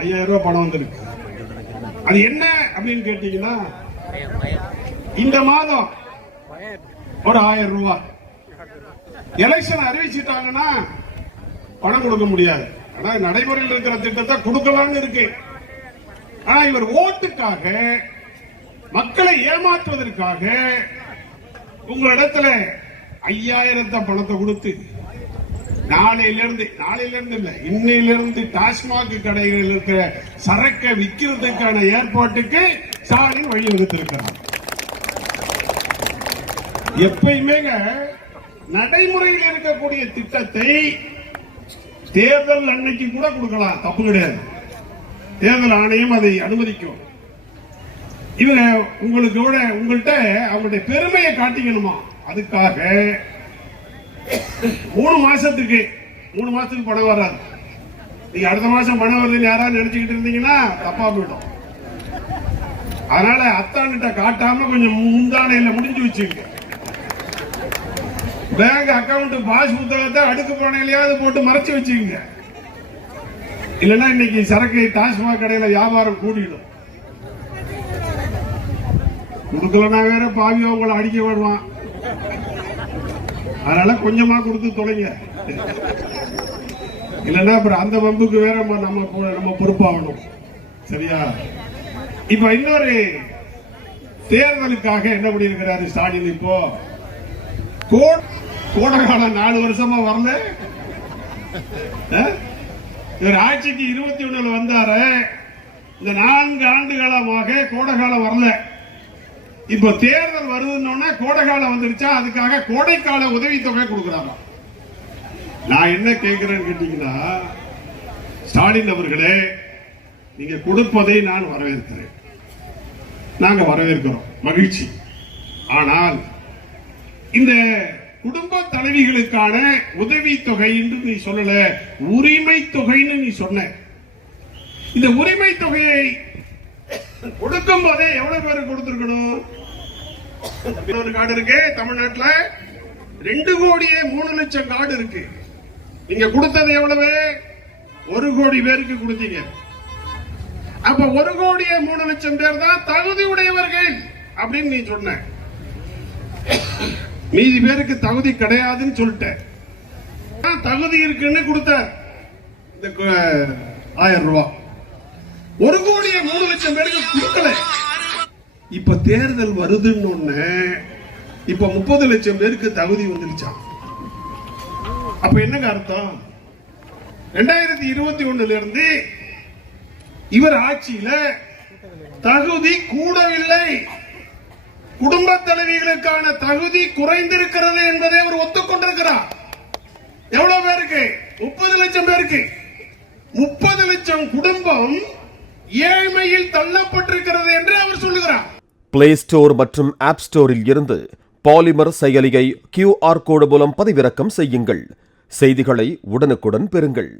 5000 ரூபாய் பணம் வந்திருக்கு. அது என்ன அப்படின்னு கேட்டீங்கன்னா, இந்த மாதம் ஒரு 1000 ரூபாய் எலெக்ஷன் அறிவிச்சிட்டாங்கன்னா பணம் கொடுக்க முடியாது. ஆனா நடைமுறையில் இருக்கிற திட்டத்தை கொடுக்கலாம்னு இருக்கு. ஆனா இவர் ஓட்டுக்காக, மக்களை ஏமாற்றுவதற்காக உங்களிடத்துல 5000 பணத்தை கொடுத்து நாளையிலிருந்து இல்ல, இன்னையிலிருந்து டாஸ்மாக் கடைகளில் இருக்கிற சரக்கை விற்கிறதுக்கான ஏற்பாட்டுக்கு ஸ்டாலின் வழிவகுத்திருக்கிறார். எப்பயுமே நடைமுறையில் இருக்கக்கூடிய திட்டத்தை தேர்தல் அன்னைக்கு கூட கொடுக்கலாம், தப்பு கிடையாது. தேர்தல் ஆணையம் அதை அனுமதிக்கும். இவங்க உங்கள்கிட்ட அவங்களுடைய பெருமையை காட்டிக்கணுமா, அதுக்காக 3 மாசத்துக்கு பணம் வராது. நீங்க அடுத்த மாசம் பணம் வருதுன்னு யாராவது நினைச்சுக்கிட்டு இருந்தீங்கன்னா தப்பா போயிடும். அதனால அத்தான்கிட்ட காட்டாம கொஞ்சம் முந்தானையில முடிஞ்சு வச்சுங்க. பேங்க் அக்கவுண்ட் பாஸ் புத்தகத்தை அடுக்கு பானையிலையாவது போட்டு மறைச்சு வச்சுக்கோங்க. இல்லைன்னா இன்னைக்கு சரக்கு டாஸ்மாக் கடையில வியாபாரம் கூடிடும். கொடுக்கலன்னா வேற பாவி உங்களை அடிக்க வருவான். அதனால கொஞ்சமா கொடுத்து தொலைங்க. இல்லைன்னா அப்புறம் அந்த வம்புக்கு வேற நம்ம பொறுப்பாகணும். சரியா? இப்ப இன்னொரு தேர்தலுக்காக என்ன பண்ணியிருக்கிறாரு ஸ்டாலின்? இப்போ கோடைகாலம் 4 வருஷமா வரல. இவர் ஆட்சிக்கு 21 வந்தாரு. இந்த 4 ஆண்டு காலமாக கோடைகாலம் வரல. இப்ப தேர்தல் வருதுன்னு கோடைகாலம் வந்துருச்சா, அதுக்காக கோடைக்கால உதவித்தொகை கொடுக்கிறாங்க. நான் என்ன கேட்கிறேன்னு கேட்டீங்கன்னா, ஸ்டாலின் அவர்களே, நீங்க கொடுப்பதை நான் வரவேற்கிறேன். நாங்க வரவேற்கிறோம், மகிழ்ச்சி. ஆனால் இந்த குடும்ப தலைவிகளுக்கான உதவி தொகை என்று நீ சொல்லல, உரிமை தொகைன்னு நீ சொன்ன. இந்த உரிமை தொகையை கொடுக்கும் போதே எவ்வளவு பேருக்கு கொடுத்திருக்கணும்? ஒரு கார்டு இருக்கு தமிழ்நாட்டில், 2,03,00,000 கார்டு இருக்கு. நீங்க கொடுத்தது எவ்வளவு? 1 கோடி பேருக்கு கொடுத்தீங்க. அப்ப 1,03,00,000 பேர் தான் தகுதி உடையவர்கள் அப்படின்னு நீ சொன்ன. மீதி பேருக்கு தகுதி கிடையாதுன்னு சொல்லிட்ட. தகுதி இருக்குன்னு கொடுத்த இந்த 1000 ரூபாய் 1,03,00,000 பேருக்கு கொடுக்கல. இப்ப தேர்தல் வருதுன்னு இப்ப 30 லட்சம் பேருக்கு தகுதி வந்துருச்சா? அப்ப என்னங்க அர்த்தம்? 2021 இருந்து இவர் ஆட்சியில தகுதி கூடவில்லை, குடும்ப தலைவிகளுக்கான தகுதி குறைந்திருக்கிறது என்பதை அவர் ஒத்துக்கொண்டிருக்கிறார். எவ்வளவு பேருக்கு? 30 லட்சம் பேருக்கு. 30 லட்சம் குடும்பம் ஏழ்மையில் தள்ளப்பட்டிருக்கிறது என்று அவர் சொல்லுகிறார். பிளே ஸ்டோர் மற்றும் ஆப் ஸ்டோரில் இருந்து பாலிமர் செயலியை QR கோடு மூலம் பதிவிறக்கம் செய்யுங்கள். செய்திகளை உடனுக்குடன் பெறுங்கள்.